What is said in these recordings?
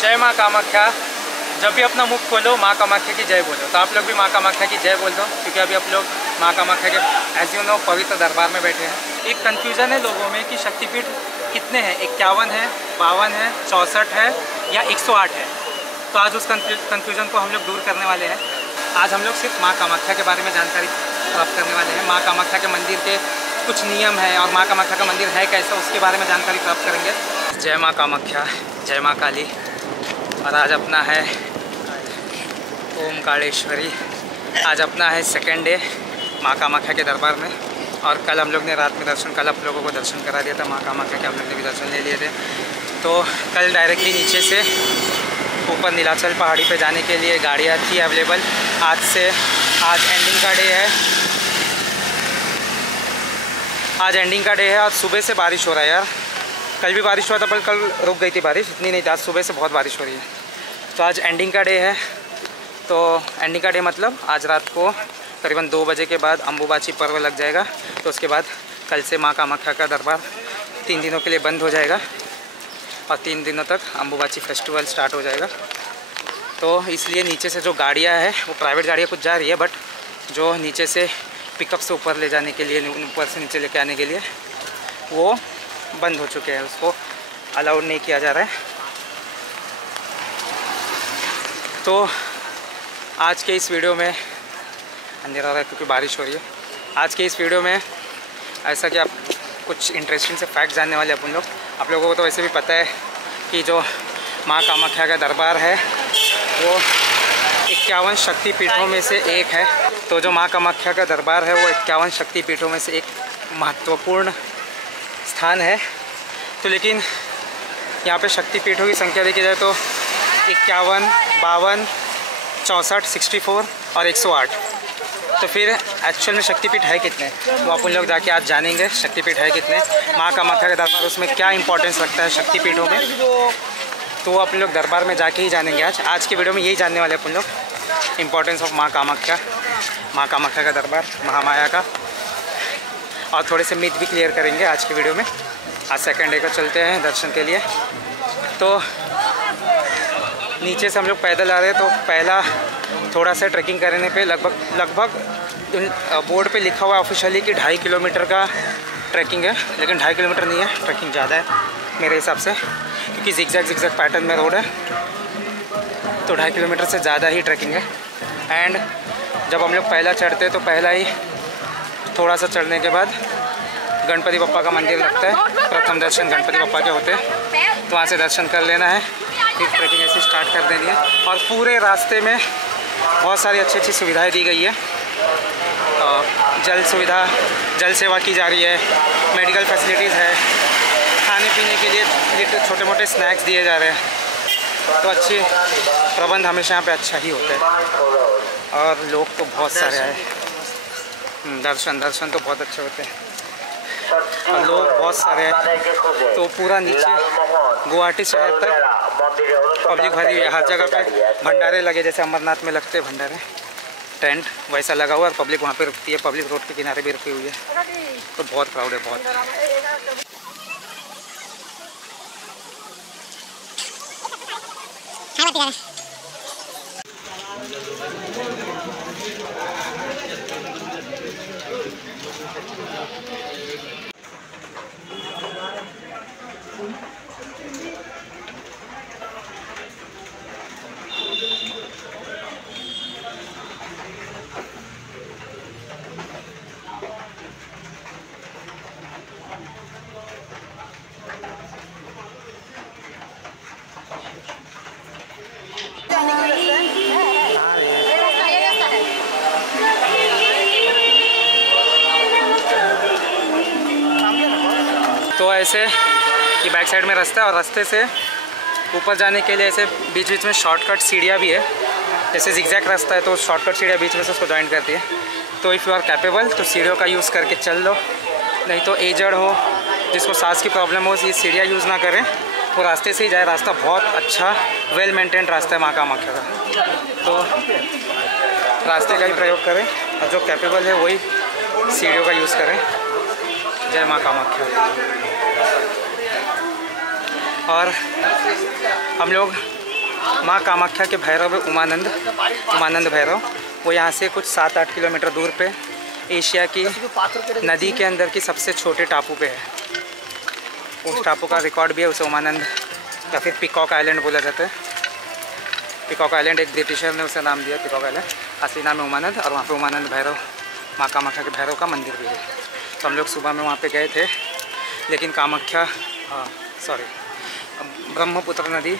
जय माँ कामाख्या। जब भी अपना मुख खोलो माँ कामाख्या की जय बोलो। तो आप लोग भी माँ कामाख्या की जय बोल दो, क्योंकि अभी आप लोग माँ कामाख्या के ऐसे यू नो पवित्र दरबार में बैठे हैं। एक कन्फ्यूज़न है लोगों में कि शक्तिपीठ कितने हैं, 51 है, 52 है, 64 है या 108 है। तो आज उस कन्फ्यूज़न को हम लोग दूर करने वाले हैं। आज हम लोग सिर्फ माँ कामाख्या के बारे में जानकारी प्राप्त करने वाले हैं। माँ कामाख्या के मंदिर के कुछ नियम है और माँ कामाख्या का मंदिर है कैसा, उसके बारे में जानकारी प्राप्त करेंगे। जय माँ कामाख्या, जय माँ काली। और आज अपना है ओमकारेश्वरी। आज अपना है सेकेंड डे माँ कामाख्या के दरबार में। और कल हम लोग ने रात में दर्शन, कल आप लोगों को दर्शन करा दिया था माँ कामाख्या के, हम लोग ने भी दर्शन ले लिए थे। तो कल डायरेक्टली नीचे से ऊपर नीलाचल पहाड़ी पे जाने के लिए गाड़ियाँ थी अवेलेबल। आज एंडिंग का डे है। आज एंडिंग का डे है। आज सुबह से बारिश हो रहा है यार। कल भी बारिश हुआ था पर कल रुक गई थी बारिश, इतनी नहीं थी। आज सुबह से बहुत बारिश हो रही है। तो आज एंडिंग का डे है। तो एंडिंग का डे मतलब आज रात को करीबन 2 बजे के बाद अम्बुबाची पर्व लग जाएगा। तो उसके बाद कल से माँ कामाख्या का दरबार 3 दिनों के लिए बंद हो जाएगा और 3 दिनों तक अम्बुबाची फेस्टिवल स्टार्ट हो जाएगा। तो इसलिए नीचे से जो गाड़ियाँ हैं वो प्राइवेट गाड़ियाँ कुछ जा रही है, बट जो नीचे से पिकअप से ऊपर ले जाने के लिए, ऊपर से नीचे लेके आने के लिए वो बंद हो चुके हैं, उसको अलाउड नहीं किया जा रहा है। तो आज के इस वीडियो में अंधेरा हो रहा है क्योंकि बारिश हो रही है। आज के इस वीडियो में ऐसा कि आप कुछ इंटरेस्टिंग से फैक्ट जानने वाले अपन लोग। आप लोगों को तो वैसे भी पता है कि जो माँ कामाख्या का दरबार है वो 51 शक्तिपीठों में से एक है। तो जो माँ कामाख्या का दरबार है वो 51 शक्तिपीठों में से एक महत्वपूर्ण स्थान है। तो लेकिन यहाँ पे शक्तिपीठों की संख्या देखी जाए तो 51, 52, 64, 64 और 108। तो फिर एक्चुअल में शक्तिपीठ है कितने, वो अपन लोग जाके आज जानेंगे। शक्तिपीठ है कितने, माँ कामाख्या का दरबार उसमें क्या इंपॉर्टेंस रखता है शक्तिपीठों में, तो वो अपन लोग दरबार में जाके ही जानेंगे। आज के वीडियो में यही जानने वाले अपन लोग, इंपॉर्टेंस ऑफ माँ कामाख्या का दरबार, महामाया का। और थोड़े से मिथ भी क्लियर करेंगे आज के वीडियो में। आज सेकेंड डे को चलते हैं दर्शन के लिए। तो नीचे से हम लोग पैदल आ रहे हैं। तो पहला थोड़ा सा ट्रैकिंग करने पे लगभग बोर्ड पे लिखा हुआ है ऑफिशियली कि 2.5 किलोमीटर का ट्रैकिंग है, लेकिन 2.5 किलोमीटर नहीं है, ट्रैकिंग ज़्यादा है मेरे हिसाब से, क्योंकि जिगजैग पैटर्न में रोड है। तो 2.5 किलोमीटर से ज़्यादा ही ट्रैकिंग है। एंड जब हम लोग पहला चढ़ते हैं तो पहला ही थोड़ा सा चढ़ने के बाद गणपति बप्पा का मंदिर लगता है। प्रथम दर्शन गणपति बप्पा के होते हैं, तो वहाँ से दर्शन कर लेना है, फिर ट्रैकिंग ऐसे स्टार्ट कर देनी है। और पूरे रास्ते में बहुत सारी अच्छी सुविधाएं दी गई है। जल सेवा की जा रही है, मेडिकल फैसिलिटीज़ है, खाने पीने के लिए छोटे मोटे स्नैक्स दिए जा रहे हैं। तो अच्छे प्रबंध हमेशा यहाँ पे अच्छा ही होता है। और लोग तो बहुत सारे आए, दर्शन तो बहुत अच्छे होते हैं और लोग बहुत सारे हैं। तो पूरा नीचे गुवाहाटी शहर तक पब्लिक भरी हुई है। हर जगह पे भंडारे लगे, जैसे अमरनाथ में लगते हैं भंडारे, टेंट वैसा लगा हुआ है। और पब्लिक वहाँ पे रुकती है, पब्लिक रोड के किनारे भी रुकी हुई है। तो बहुत क्राउड है, बहुत। तो ऐसे कि बैक साइड में रास्ता है और रास्ते से ऊपर जाने के लिए ऐसे बीच बीच में शॉर्टकट सीढ़ियाँ भी है। जैसे जिगजैग रास्ता है तो शॉर्टकट सीढ़ियाँ बीच में से उसको जॉइन करती है। तो इफ़ यू आर कैपेबल तो सीढ़ियों का यूज़ करके चल लो, नहीं तो एजड हो, जिसको सांस की प्रॉब्लम हो, ये सीढ़ियाँ यूज़ ना करें, वो रास्ते से ही जाए। रास्ता बहुत अच्छा वेल मेंटेन्ड रास्ता है माँ कामाख्या का। तो रास्ते का ही प्रयोग करें और जो कैपेबल है वही सीढ़ियों का यूज़ करें। जय माँ कामाख्या। और हम लोग माँ कामाख्या के भैरव उमानंद भैरव, वो यहाँ से कुछ 7-8 किलोमीटर दूर पे एशिया की नदी के अंदर की सबसे छोटे टापू पे है। उस टापू का रिकॉर्ड भी है, उसे उमानंद या फिर पिकॉक आइलैंड बोला जाता है। पिकॉक आइलैंड एक ब्रिटिशर ने उसे नाम दिया पिकॉक आइलैंड, असली नाम है उमानंद। और वहाँ पे उमानंद भैरव, माँ कामाख्या के भैरव का मंदिर भी है। तो हम लोग सुबह में वहाँ पे गए थे, लेकिन ब्रह्मपुत्र नदी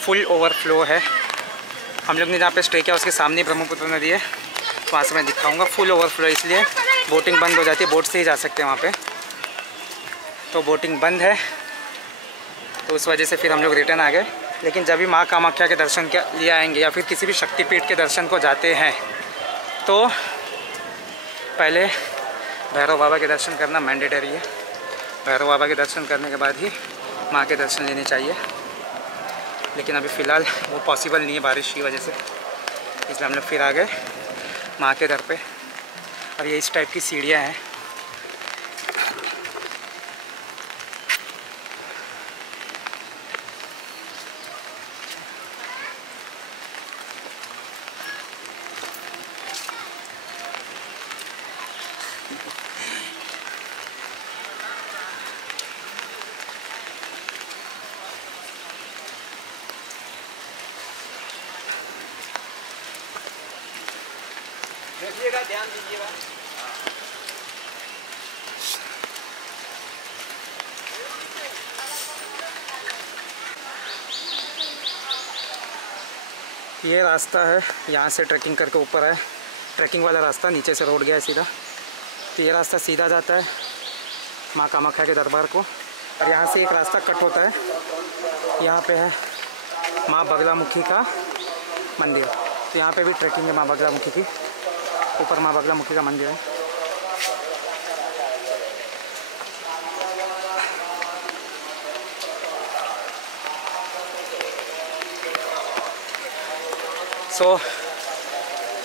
फुल ओवरफ्लो है। हम लोग ने जहाँ पे स्टे किया उसके सामने ब्रह्मपुत्र नदी है, तो वहाँ से मैं दिखाऊंगा। फुल ओवरफ्लो इसलिए बोटिंग बंद हो जाती है, बोट से ही जा सकते हैं वहाँ पे। तो बोटिंग बंद है, तो उस वजह से फिर हम लोग रिटर्न आ गए। लेकिन जब भी माँ कामाख्या के दर्शन के लिए आएंगे या फिर किसी भी शक्तिपीठ के दर्शन को जाते हैं, तो पहले भैरव बाबा के दर्शन करना मैंडेटरी है। भैरव बाबा के दर्शन करने के बाद ही माँ के दर्शन लेने चाहिए। लेकिन अभी फ़िलहाल वो पॉसिबल नहीं है बारिश की वजह से, इसलिए हम लोग फिर आ गए माँ के दर पे। और ये इस टाइप की सीढ़ियाँ हैं। देखिएगा, ध्यान दीजिएगा। ये रास्ता है, यहाँ से ट्रैकिंग करके ऊपर है। ट्रैकिंग वाला रास्ता नीचे से रोड गया है सीधा। तो ये रास्ता सीधा जाता है माँ कामाख्या के दरबार को। और यहाँ से एक रास्ता कट होता है, यहाँ पे है माँ बगलामुखी का मंदिर। तो यहाँ पे भी ट्रैकिंग है माँ बगलामुखी की। ऊपर माँ बगलामुखी का मंदिर है।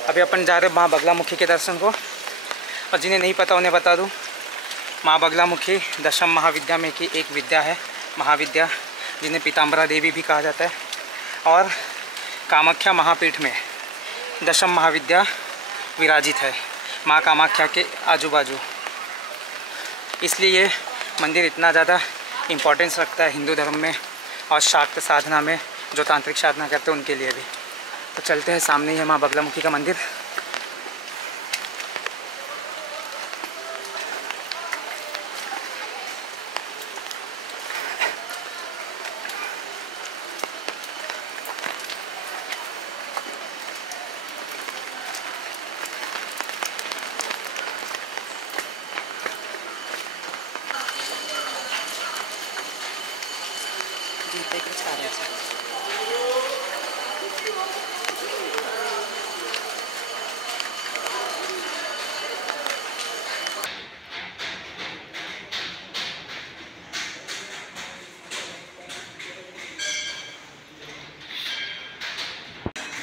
अभी अपन जा रहे हैं माँ बगलामुखी के दर्शन को। और जिन्हें नहीं पता उन्हें बता दूँ, माँ बगलामुखी दशम महाविद्या में की एक विद्या है, महाविद्या, जिन्हें पीताम्बरा देवी भी कहा जाता है। और कामाख्या महापीठ में दशम महाविद्या विराजित है माँ कामाख्या के आजू बाजू। इसलिए ये मंदिर इतना ज़्यादा इम्पोर्टेंस रखता है हिंदू धर्म में और शाक्त साधना में, जो तांत्रिक साधना करते हैं उनके लिए भी। तो चलते हैं, सामने ही है माँ बगलामुखी का मंदिर।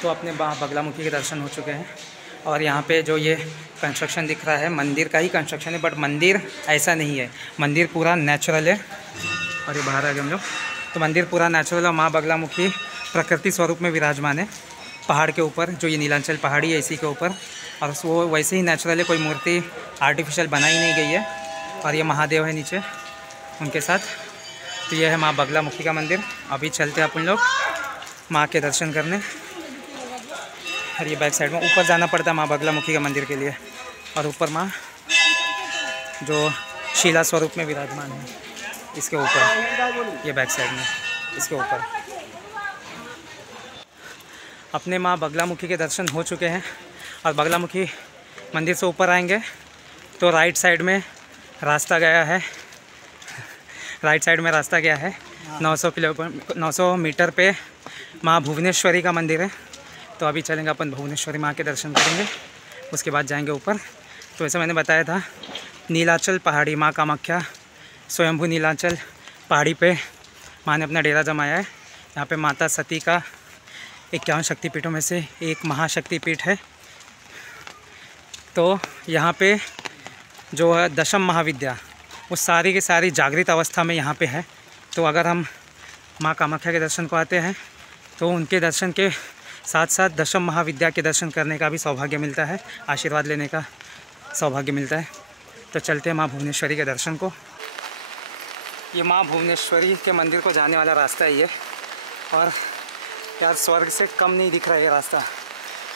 तो अपने बगलामुखी के दर्शन हो चुके हैं। और यहाँ पे जो ये कंस्ट्रक्शन दिख रहा है, मंदिर का ही कंस्ट्रक्शन है, बट मंदिर ऐसा नहीं है। मंदिर पूरा नेचुरल है। और ये बाहर आ गए हम लोग। तो मंदिर पूरा नेचुरल है। माँ बगलामुखी प्रकृति स्वरूप में विराजमान है पहाड़ के ऊपर, जो ये नीलांचल पहाड़ी है इसी के ऊपर। और वो वैसे ही नेचुरल है, कोई मूर्ति आर्टिफिशियल बनाई नहीं गई है। और ये महादेव है नीचे उनके साथ। तो ये है माँ बगलामुखी का मंदिर। अभी चलते हैं अपन लोग माँ के दर्शन करने। और ये बैक साइड में ऊपर जाना पड़ता है माँ बगलामुखी के मंदिर के लिए। और ऊपर माँ जो शिला स्वरूप में विराजमान है, इसके ऊपर, ये बैक साइड में इसके ऊपर। अपने माँ बगलामुखी के दर्शन हो चुके हैं। और बगलामुखी मंदिर से ऊपर आएंगे तो राइट साइड में रास्ता गया है। 900 मीटर पे माँ भुवनेश्वरी का मंदिर है। तो अभी चलेंगे अपन भुवनेश्वरी माँ के दर्शन करेंगे, उसके बाद जाएंगे ऊपर। तो वैसे मैंने बताया था, नीलाचल पहाड़ी, माँ कामाख्या स्वयंभू नीलाचल पहाड़ी पे माँ ने अपना डेरा जमाया है। यहाँ पे माता सती का 51 शक्तिपीठों में से एक महाशक्तिपीठ है। तो यहाँ पे जो है दशम महाविद्या, वो सारी की सारी जागृत अवस्था में यहाँ पे है। तो अगर हम माँ कामाख्या के दर्शन को आते हैं तो उनके दर्शन के साथ साथ दशम महाविद्या के दर्शन करने का भी सौभाग्य मिलता है, आशीर्वाद लेने का सौभाग्य मिलता है। तो चलते हैं माँ भुवनेश्वरी के दर्शन को। ये माँ भुवनेश्वरी के मंदिर को जाने वाला रास्ता है ये, और यार स्वर्ग से कम नहीं दिख रहा है ये रास्ता,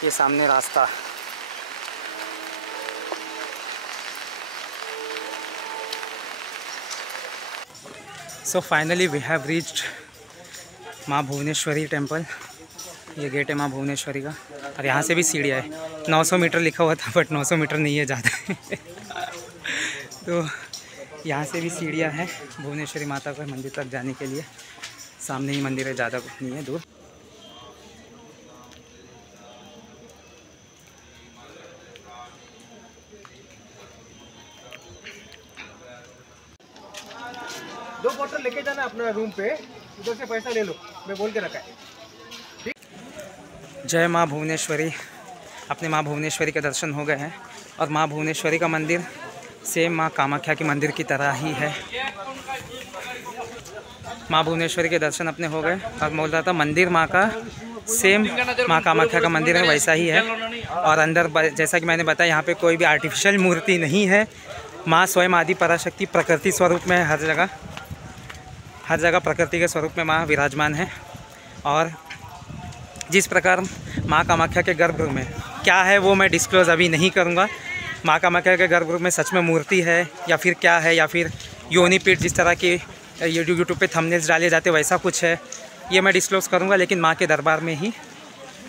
ये सामने रास्ता। So finally we have reached Maa Bhuvaneshwari temple. ये गेट है माँ भुवनेश्वरी का, और यहाँ से भी सीढ़ियाँ है। 900 मीटर लिखा हुआ था, बट 900 मीटर नहीं है ज़्यादा तो यहाँ से भी सीढ़ियाँ हैं भुवनेश्वरी माता के मंदिर तक जाने के लिए। सामने ही मंदिर है, ज़्यादा नहीं है दूर। दो बोतल लेके जाना अपना रूम पे, उधर से पैसा ले लो, मैं बोल के रखा है। जय माँ भुवनेश्वरी। अपने माँ भुवनेश्वरी के दर्शन हो गए हैं, और माँ भुवनेश्वरी का मंदिर सेम माँ कामाख्या के मंदिर की तरह ही है। माँ भुवनेश्वरी के दर्शन अपने हो गए, और बोल रहा था मंदिर माँ का सेम माँ कामाख्या का मंदिर है वैसा ही है। और अंदर जैसा कि मैंने बताया, यहाँ पे कोई भी आर्टिफिशियल मूर्ति नहीं है। माँ स्वयं आदि पराशक्ति प्रकृति स्वरूप में हर जगह प्रकृति के स्वरूप में माँ विराजमान है। और जिस प्रकार माँ कामाख्या के गर्भगृह में क्या है वो मैं डिस्क्लोज़ अभी नहीं करूँगा। माँ कामाख्या के गर्भगृह में सच में मूर्ति है या फिर क्या है, या फिर योनिपीठ जिस तरह की यूट्यूब पे थंबनेल्स डाले जाते वैसा कुछ है, ये मैं डिस्क्लोज़ करूँगा लेकिन माँ के दरबार में ही।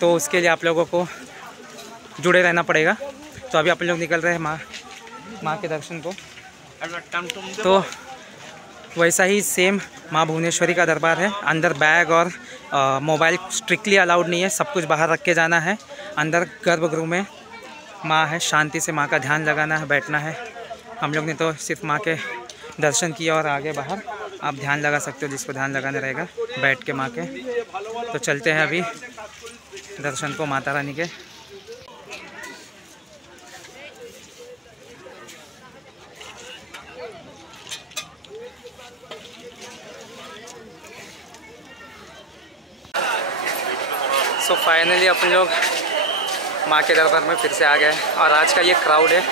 तो उसके लिए आप लोगों को जुड़े रहना पड़ेगा। तो अभी आप लोग निकल रहे हैं माँ के दर्शन को। तो वैसा ही सेम माँ भुवनेश्वरी का दरबार है। अंदर बैग और मोबाइल स्ट्रिक्टली अलाउड नहीं है, सब कुछ बाहर रख के जाना है। अंदर गर्भगृह में माँ है, शांति से माँ का ध्यान लगाना है, बैठना है। हम लोग ने तो सिर्फ माँ के दर्शन किया, और आगे बाहर आप ध्यान लगा सकते हो, जिसको ध्यान लगाना रहेगा बैठ के माँ के। तो चलते हैं अभी दर्शन को माता रानी के। सो फाइनली अपन लोग माँ के दरबार में फिर से आ गए, और आज का ये क्राउड है।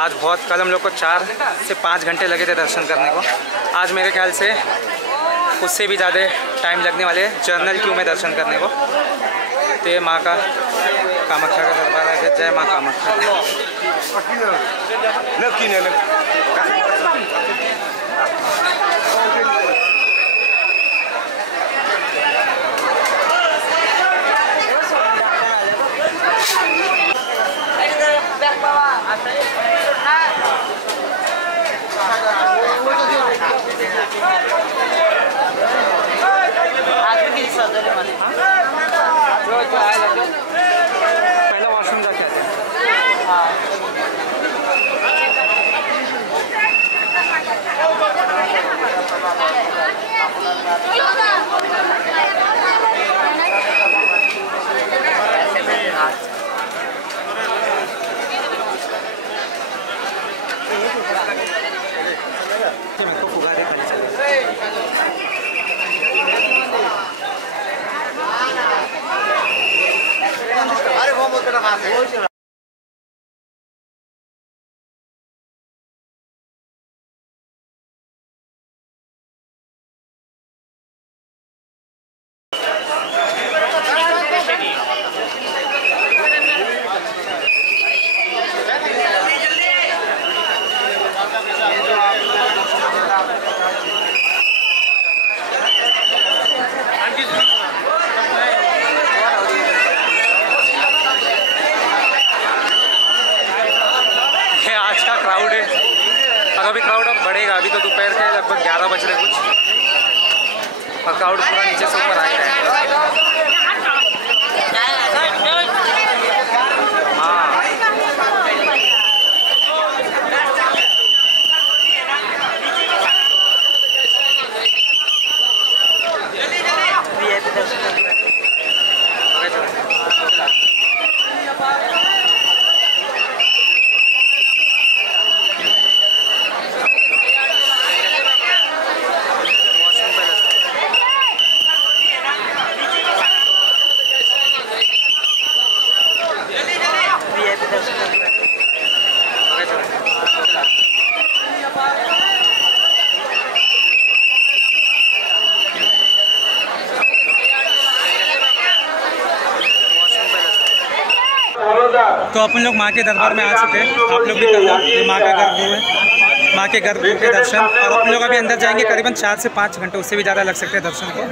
आज बहुत कल हम लोग को 4 से 5 घंटे लगे थे दर्शन करने को। आज मेरे ख्याल से उससे भी ज़्यादा टाइम लगने वाले जर्नल क्यू में दर्शन करने को। तो ये माँ का कामाख्या का दरबार है। जय माँ कामाख्या। पहला वॉशरूम जाके आते हैं। क्राउड है, और अभी क्राउड अब बढ़ेगा। अभी तो दोपहर के लगभग 11 बज रहे कुछ, और क्राउड पूरा नीचे से ऊपर आएगा। तो अपन लोग माँ के दरबार में आ चुके हैं, आप लोग भी कर लो, ये माँ का गर्भगृह है, माँ के गर्भगृह के दर्शन। और अपन लोग अभी अंदर जाएंगे, करीबन 4 से 5 घंटे, उससे भी ज़्यादा लग सकते हैं दर्शन को।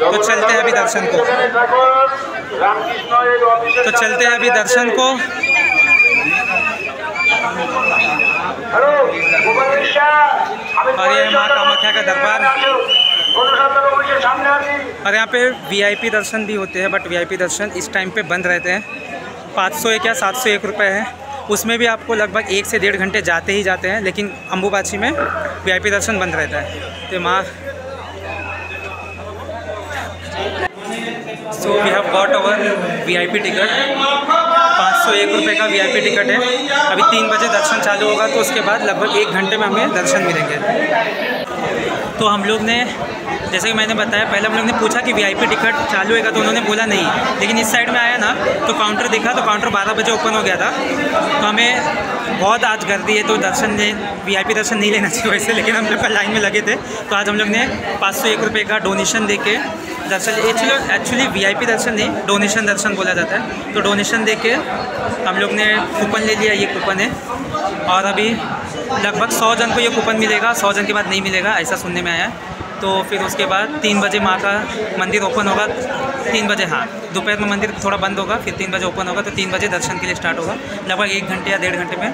तो चलते हैं अभी दर्शन को, और ये है माँ कामाख्या का दरबार। और यहाँ पे VIP दर्शन भी होते हैं, बट VIP दर्शन इस टाइम पे बंद रहते हैं। 501 या 701 रुपये है, उसमें भी आपको लगभग 1 से 1.5 घंटे जाते ही जाते हैं, लेकिन अम्बुबाची में VIP दर्शन बंद रहता है। तो माँ so we have got our VIP ticket, 501 रुपये का VIP टिकट है। अभी 3 बजे दर्शन चालू होगा, तो उसके बाद लगभग 1 घंटे में हमें दर्शन मिलेंगे। तो हम लोग ने, जैसे कि मैंने बताया, पहले हम लोग ने पूछा कि VIP टिकट चालू होगा, तो उन्होंने बोला नहीं। लेकिन इस साइड में आया ना, तो काउंटर देखा, तो काउंटर 12 बजे ओपन हो गया था। तो हमें बहुत आज गर्दी है, तो VIP दर्शन नहीं लेना चाहिए वैसे, लेकिन हम लोग लाइन में लगे थे। तो आज हम लोग ने 501 रुपये का डोनेशन दे के दर्शन, एक्चुअली VIP दर्शन नहीं, डोनेशन दर्शन बोला जाता है। तो डोनेशन दे के हम लोग ने कूपन ले लिया, ये कूपन है। और अभी लगभग 100 जन को ये कूपन मिलेगा, 100 जन के बाद नहीं मिलेगा, ऐसा सुनने में आया है। तो फिर उसके बाद 3 बजे माँ का मंदिर ओपन होगा, 3 बजे, हाँ, दोपहर में मंदिर थोड़ा बंद होगा, फिर 3 बजे ओपन होगा। तो 3 बजे दर्शन के लिए स्टार्ट होगा। लगभग 1 घंटे या 1.5 घंटे में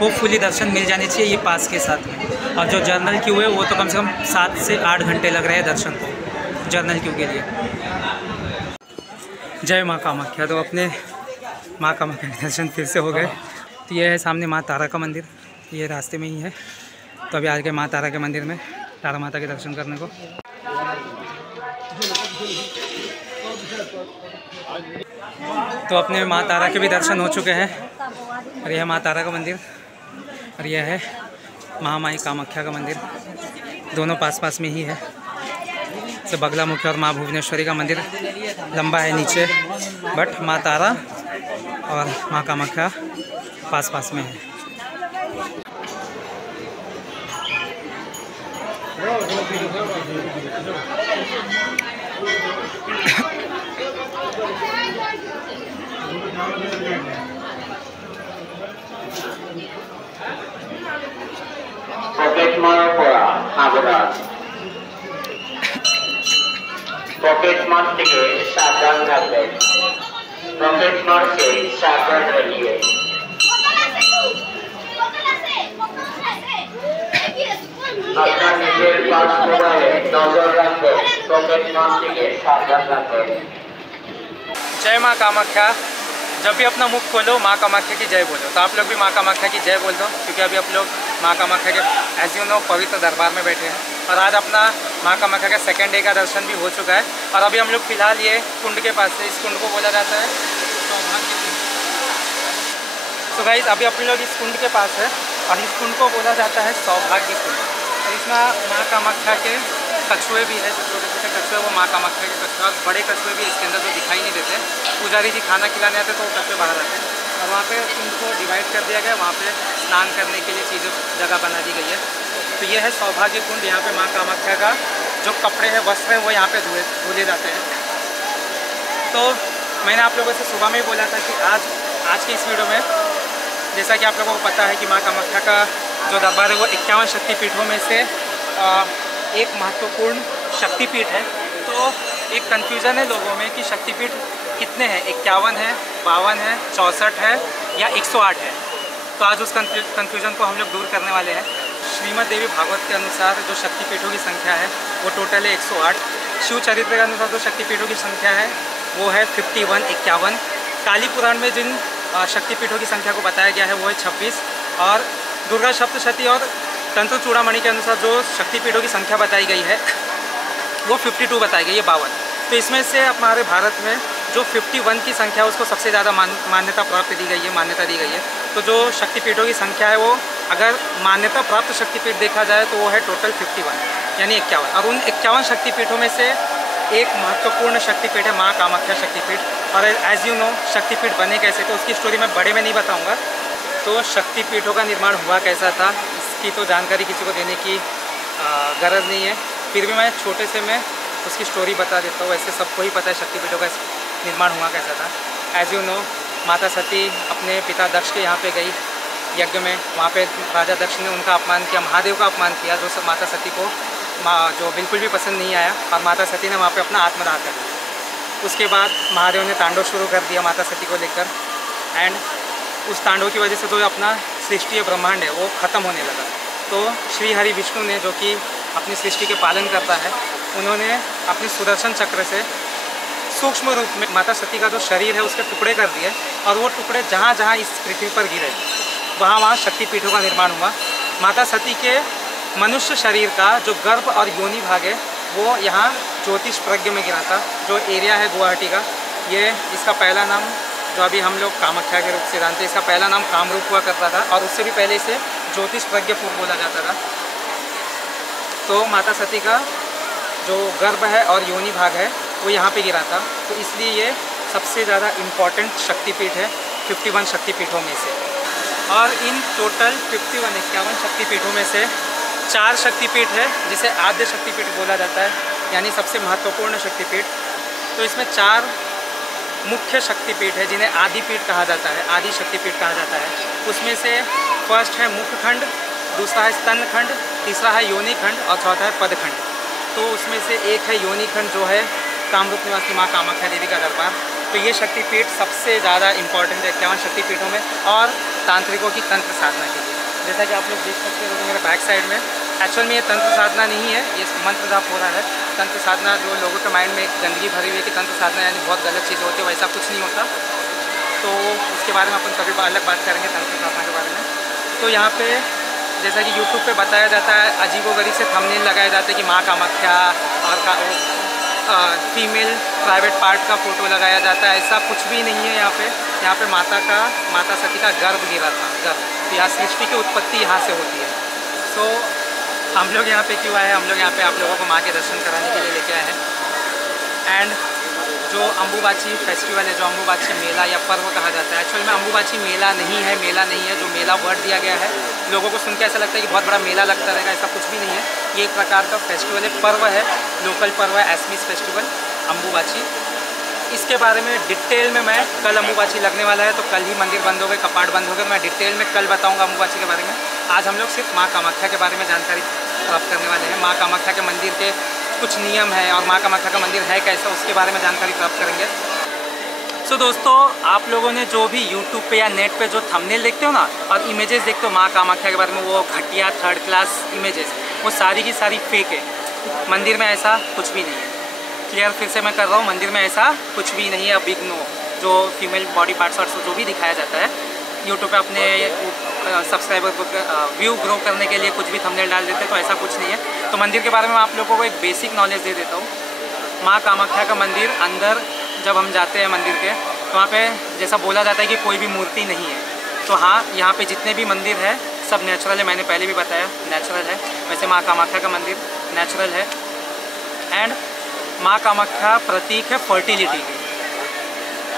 होपफुली दर्शन मिल जाने चाहिए, ये पास के साथ में। और जो जर्नल क्यू है, वो तो कम से कम 7 से 8 घंटे लग रहे हैं दर्शन को, जर्नल क्यू के लिए। जय माँ कामाख्या। तो अपने माँ कामाख्या के दर्शन फिर से हो गए। तो ये है सामने माँ तारा का मंदिर, ये रास्ते में ही है। तो अभी आज के माँ तारा के मंदिर में तारा माता के दर्शन करने को। तो अपने माँ तारा के भी दर्शन हो चुके हैं। और यह है माँ तारा का मंदिर, और यह है महामाई कामाख्या का मंदिर, दोनों पास पास में ही है। से बगलामुखी और माँ भुवनेश्वरी का मंदिर लंबा है नीचे, बट माँ तारा और माँ कामाख्या पास पास में है। पॉकेट मार पड़ा पॉकेट मार থেকে সাবধান থাকবেন, পকেট মার से সাবধান रहिए। আপনার নিজের পাস মোবাইলে নজর রাখবেন, পকেট মার থেকে সাবধান রাখবেন। जय माँ कामाख्या। जब भी अपना मुख खोलो माँ कामाख्या की जय बोलो। तो आप लोग भी माँ कामाख्या की जय बोल दो, क्योंकि अभी आप लोग माँ कामाख्या के एज यू नो पवित्र दरबार में बैठे हैं। और आज अपना माँ कामाख्या का 2nd डे का दर्शन भी हो चुका है। और अभी हम लोग फिलहाल ये कुंड के पास से, इस कुंड को बोला जाता है सौभाग्य कुंड। तो गाइस अभी अपन लोग इस कुंड के पास है, और इस कुंड को बोला जाता है सौभाग्य कुंड। और इसमें माँ कामाख्या के कछुए भी है, जो छोटे छोटे कछुए, वो माँ कामाख्या के कछुए, और बड़े कछुए भी इसके अंदर जो दिखाई नहीं देते। पुजारी जी खाना खिलाने आते तो वो कछुए बाहर आते हैं। और वहाँ पे कुंड को डिवाइड कर दिया गया, वहाँ पे स्नान करने के लिए चीज़ों जगह बना दी गई है। तो ये है सौभाग्य कुंड। यहाँ पे माँ कामाख्या का जो कपड़े हैं, वस्त्र हैं, वो यहाँ पे धुले जाते हैं। तो मैंने आप लोगों से सुबह में ही बोला था कि आज की इस वीडियो में, जैसा कि आप लोगों को पता है कि माँ कामाख्या का जो दरबार है वो 51 शक्तिपीठों में से एक महत्वपूर्ण शक्तिपीठ है। तो एक कन्फ्यूज़न है लोगों में कि शक्तिपीठ कितने हैं, 51 है, 52 है, 64 है या 108 है। तो आज उस कन्फ्यूज़न को हम लोग दूर करने वाले हैं। श्रीमद् देवी भागवत के अनुसार जो शक्तिपीठों की संख्या है वो टोटल है 108। शिव चरित्र के अनुसार जो शक्तिपीठों की संख्या है वो है 51। काली पुराण में जिन शक्तिपीठों की संख्या को बताया गया है वो है 26। और दुर्गा सप्तशती और तंत्र चूड़ामणि के अनुसार जो शक्तिपीठों की संख्या बताई गई है वो 52 बताई गई है, 52। तो इसमें से हमारे भारत में जो 51 की संख्या है उसको सबसे ज़्यादा मान्यता प्राप्त दी गई है, मान्यता दी गई है। तो जो शक्तिपीठों की संख्या है वो, अगर मान्यता प्राप्त शक्तिपीठ देखा जाए तो वो है टोटल 51, यानी 51। और उन 51 शक्तिपीठों में से एक महत्वपूर्ण शक्तिपीठ है माँ कामाख्या शक्तिपीठ। और एज यू नो शक्तिपीठ बने कैसे, तो उसकी स्टोरी मैं बड़े में नहीं बताऊँगा। तो शक्तिपीठों का निर्माण हुआ कैसा था, इसकी तो जानकारी किसी को देने की गरज नहीं है। फिर भी मैं छोटे से मैं उसकी स्टोरी बता देता हूँ। वैसे सबको ही पता है शक्तिपीठों का निर्माण हुआ कैसा था। एज यू नो माता सती अपने पिता दक्ष के यहाँ पे गई यज्ञ में, वहाँ पे राजा दक्ष ने उनका अपमान किया, महादेव का अपमान किया, जो सब माता सती को जो बिल्कुल भी पसंद नहीं आया, और माता सती ने वहाँ पे अपना आत्मदाह कर दिया। उसके बाद महादेव ने तांडव शुरू कर दिया माता सती को लेकर, एंड उस तांडव की वजह से जो अपना सृष्टि ब्रह्मांड है वो ख़त्म होने लगा। तो श्री हरि विष्णु ने, जो कि अपनी सृष्टि के पालन करता है, उन्होंने अपने सुदर्शन चक्र से सूक्ष्म रूप में माता सती का जो शरीर है उसके टुकड़े कर दिए, और वो टुकड़े जहाँ जहाँ इस पृथ्वी पर गिरे वहाँ वहाँ शक्तिपीठों का निर्माण हुआ। माता सती के मनुष्य शरीर का जो गर्भ और योनि भाग है वो यहाँ ज्योतिष प्रज्ञ में गिरा था, जो एरिया है गुवाहाटी का। ये इसका पहला नाम, जो अभी हम लोग कामाख्या के रूप से जानते हैं, इसका पहला नाम कामरूप हुआ करता था, और उससे भी पहले इसे ज्योतिष प्रज्ञपुर बोला जाता था। तो माता सती का जो गर्भ है और योनि भाग है वो यहाँ पे गिरा था, तो इसलिए ये सबसे ज़्यादा इम्पॉर्टेंट शक्तिपीठ है 51 शक्तिपीठों में से। और इन टोटल 51 शक्तिपीठों में से 4 शक्तिपीठ है जिसे आद्य शक्तिपीठ बोला जाता है, यानी सबसे महत्वपूर्ण शक्तिपीठ। तो इसमें 4 मुख्य शक्तिपीठ है जिन्हें आदिपीठ कहा जाता है, आदि शक्तिपीठ कहा जाता है। उसमें से फर्स्ट है मुखखंड, दूसरा है स्तनखंड, तीसरा है योनिखंड और चौथा है पदखंड। तो उसमें से एक है योनिखंड, जो है कामरूप निवासी माँ कामाख्या देवी का दरबार। तो ये शक्तिपीठ सबसे ज़्यादा इम्पॉर्टेंट है 51 शक्तिपीठों में, और तांत्रिकों की तंत्र साधना के लिए। जैसा कि आप लोग देख सकते हो मेरे बैक साइड में, एक्चुअल में ये तंत्र साधना नहीं है, ये मंत्र जाप हो रहा है। तंत्र साधना जो लोगों के माइंड में एक गंदगी भरी हुई है कि तंत्र साधना यानी बहुत गलत चीज़ होती है, वैसा कुछ नहीं होता। तो उसके बारे में अपन कभी अलग बात करेंगे तंत्र साधना के बारे में। तो यहाँ पे जैसा कि यूट्यूब पे बताया जाता है, अजीबोगरीब से थंबनेल लगाए जाते हैं कि माँ कामाख्या और फीमेल प्राइवेट पार्ट का फ़ोटो लगाया जाता है। ऐसा कुछ भी नहीं है। यहाँ पे माता सती का गर्भ गिरा था, गर्भ। तो यहाँ सृष्टि की उत्पत्ति यहाँ से होती है। सो हम लोग यहाँ पे क्यों आए? हम लोग यहाँ पे आप लोगों को माँ के दर्शन कराने के लिए लेके आए हैं। एंड जो अम्बुबाची फेस्टिवल है, जो अम्बुबाची मेला या पर्व कहा जाता है, एक्चुअल में अम्बुबाची मेला नहीं है, जो मेला वर्ड दिया गया है। लोगों को सुन के ऐसा लगता है कि बहुत बड़ा मेला लगता रहेगा, ऐसा कुछ भी नहीं है। ये एक प्रकार का फेस्टिवल है, पर्व है, लोकल पर्व है, एसमिस फेस्टिवल अम्बुबाची। इसके बारे में डिटेल में मैं कल अम्बुबाची लगने वाला है, तो कल ही मंदिर बंद हो गए, कपाट बंद हो गए, मैं डिटेल में कल बताऊँगा अम्बुबाची के बारे में। आज हम लोग सिर्फ माँ कामाख्या के बारे में जानकारी प्राप्त करने वाले हैं। माँ कामाख्या के मंदिर के कुछ नियम है और माँ कामाख्या का मंदिर है कैसा, उसके बारे में जानकारी प्राप्त करेंगे। सो दोस्तों, आप लोगों ने जो भी यूट्यूब पे या नेट पे जो थंबनेल देखते हो ना और इमेजेस देखते हो माँ कामाख्या के बारे में, वो घटिया 3rd क्लास इमेजेस, वो सारी की सारी फेक है। मंदिर में ऐसा कुछ भी नहीं है। क्लियर फिर से मैं कर रहा हूँ, मंदिर में ऐसा कुछ भी नहीं है। Big no. जो फीमेल बॉडी पार्ट्स और जो भी दिखाया जाता है यूट्यूब पे अपने सब्सक्राइबर को व्यू ग्रो करने के लिए कुछ भी थंबनेल डाल देते हैं, तो ऐसा कुछ नहीं है। तो मंदिर के बारे में आप लोगों को एक बेसिक नॉलेज दे देता हूँ। माँ कामाख्या का मंदिर, अंदर जब हम जाते हैं मंदिर के, तो वहाँ पे जैसा बोला जाता है कि कोई भी मूर्ति नहीं है। तो हाँ, यहाँ पे जितने भी मंदिर है सब नेचुरल है। मैंने पहले भी बताया नेचुरल है। वैसे माँ कामाख्या का मंदिर नेचुरल है। एंड माँ कामाख्या प्रतीक है फर्टिलिटी की।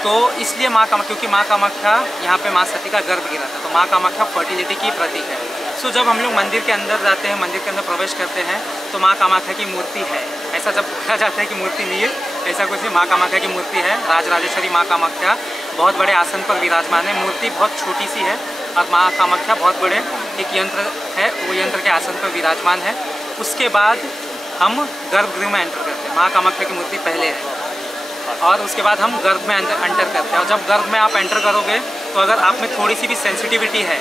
तो इसलिए क्योंकि माँ कामाख्या यहाँ पे माँ सती का गर्भ गिरा था, तो माँ कामाख्या फर्टिलिटी की प्रतीक है। सो जब हम लोग मंदिर के अंदर जाते हैं, मंदिर के अंदर प्रवेश करते हैं, तो माँ कामाख्या की मूर्ति है। ऐसा जब कहा जाता है कि मूर्ति नहीं है, ऐसा कुछ नहीं। माँ कामाख्या की मूर्ति है। राजराजेश्वरी माँ कामाख्या बहुत बड़े आसन पर विराजमान है। मूर्ति बहुत छोटी सी है और माँ कामाख्या बहुत बड़े एक यंत्र है, वो यंत्र के आसन पर विराजमान है। उसके बाद हम गर्भगृह में एंटर करते हैं। माँ कामाख्या की मूर्ति पहले है और उसके बाद हम गर्भ में एंटर करते हैं। और जब गर्भ में आप एंटर करोगे, तो अगर आप में थोड़ी सी भी सेंसिटिविटी है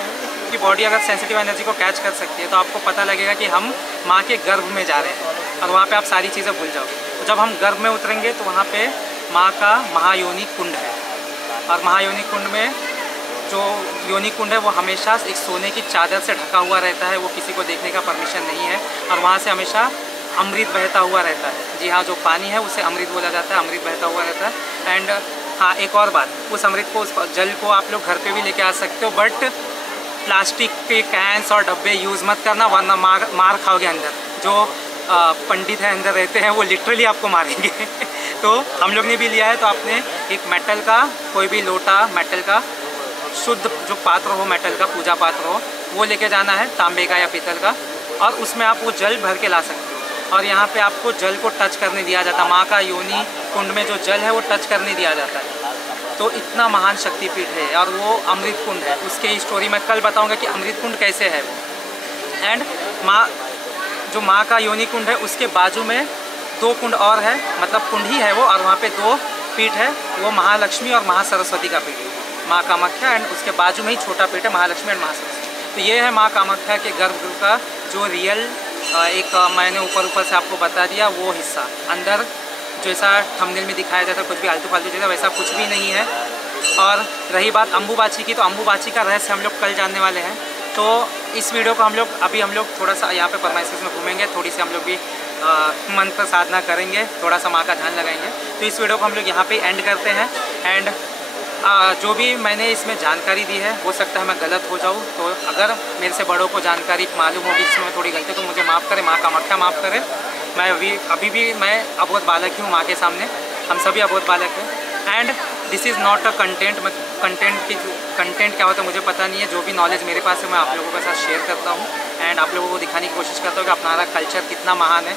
कि बॉडी अगर सेंसिटिव एनर्जी को कैच कर सकती है, तो आपको पता लगेगा कि हम माँ के गर्भ में जा रहे हैं, और वहाँ पे आप सारी चीज़ें भूल जाओगे। तो जब हम गर्भ में उतरेंगे, तो वहाँ पे माँ का महायोनि कुंड है, और महायोनि कुंड में जो योनि कुंड है वो हमेशा एक सोने की चादर से ढका हुआ रहता है। वो किसी को देखने का परमिशन नहीं है, और वहाँ से हमेशा अमृत बहता हुआ रहता है। जी हाँ, जो पानी है उसे अमृत बोला जाता है, अमृत बहता हुआ रहता है। एंड हाँ, एक और बात, उस अमृत को, उस जल को आप लोग घर पे भी लेके आ सकते हो, बट प्लास्टिक के कैंस और डब्बे यूज़ मत करना, वरना मार खाओगे अंदर। जो पंडित हैं अंदर रहते हैं, वो लिटरली आपको मारेंगे। तो हम लोग ने भी लिया है, तो आपने एक मेटल का, कोई भी लोटा मेटल का, शुद्ध जो पात्र हो मेटल का, पूजा पात्र हो, वो लेके जाना है, तांबे का या पीतल का, और उसमें आप वो जल भर के ला सकते हो। और यहाँ पे आपको जल को टच करने दिया जाता है। माँ का योनि कुंड में जो जल है वो टच करने दिया जाता है। तो इतना महान शक्तिपीठ है और वो अमृत कुंड है। उसके स्टोरी मैं कल बताऊंगा कि अमृत कुंड कैसे है। एंड जो माँ का योनि कुंड है उसके बाजू में 2 कुंड और है, मतलब कुंड ही है वो, और वहाँ पे 2 पीठ है, वो महालक्ष्मी और महासरस्वती का पीठ है, माँ कामाख्या। एंड उसके बाजू में ही छोटा पीठ है महालक्ष्मी एंड महासरस्वती। तो ये है माँ कामाख्या के गर्भगृह का जो रियल एक मैंने ऊपर से आपको बता दिया वो हिस्सा। अंदर जैसा थंबनेल में दिखाया जाता है कुछ भी आलतू फालतू जैसा वैसा कुछ भी नहीं है। और रही बात अम्बुबाची की, तो अम्बुबाची का रहस्य हम लोग कल जानने वाले हैं। तो इस वीडियो को हम लोग थोड़ा सा यहाँ पे परमाइसेस में घूमेंगे, थोड़ी सी हम लोग भी मंत्र साधना करेंगे, थोड़ा सा माँ का ध्यान लगाएंगे। तो इस वीडियो को हम लोग यहाँ पे एंड करते हैं। एंड जो भी मैंने इसमें जानकारी दी है हो सकता है मैं गलत हो जाऊँ, तो अगर मेरे से बड़ों को जानकारी मालूम होगी जिसमें मैं थोड़ी गलती तो मुझे माफ़ करें, माँ कामाख्या माफ़ करें। मैं अभी भी मैं अबोध बालक ही हूँ माँ के सामने, हम सभी अबोध बालक हैं। And this is not a content. मैं कंटेंट क्या होता है मुझे पता नहीं है। जो भी नॉलेज मेरे पास है मैं आप लोगों के साथ शेयर करता हूँ एंड आप लोगों को दिखाने की कोशिश करता हूँ कि अपना कल्चर कितना महान है।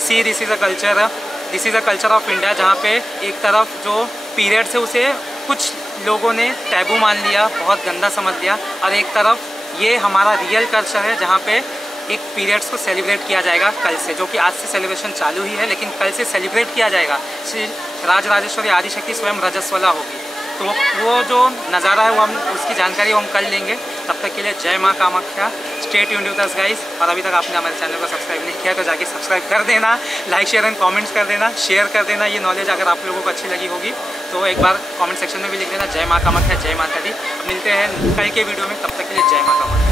See this is a culture of India, जहाँ पे एक तरफ जो पीरियड्स है उसे कुछ लोगों ने टैबू मान लिया, बहुत गंदा समझ लिया, और एक तरफ ये हमारा रियल कल्चर है जहाँ पे एक पीरियड्स को सेलिब्रेट किया जाएगा कल से, जो कि आज से सेलिब्रेशन चालू ही है लेकिन कल से सेलिब्रेट किया जाएगा। श्री राजराजेश्वरी आदिशक्ति स्वयं रजस्वला होगी, तो वो जो नज़ारा है वो हम उसकी जानकारी हम कल लेंगे। तब तक के लिए जय माँ Kamakhya, stay tuned with us guys. और अभी तक आपने हमारे चैनल को सब्सक्राइब नहीं किया तो जाके सब्सक्राइब कर देना, लाइक शेयर एंड कमेंट्स कर देना, शेयर कर देना। ये नॉलेज अगर आप लोगों को अच्छी लगी होगी तो एक बार कमेंट सेक्शन में भी लिख देना जय माँ कामाख्या, जय माता दी। मिलते हैं कल के वीडियो में, तब तक के लिए जय माँ कामाख्या।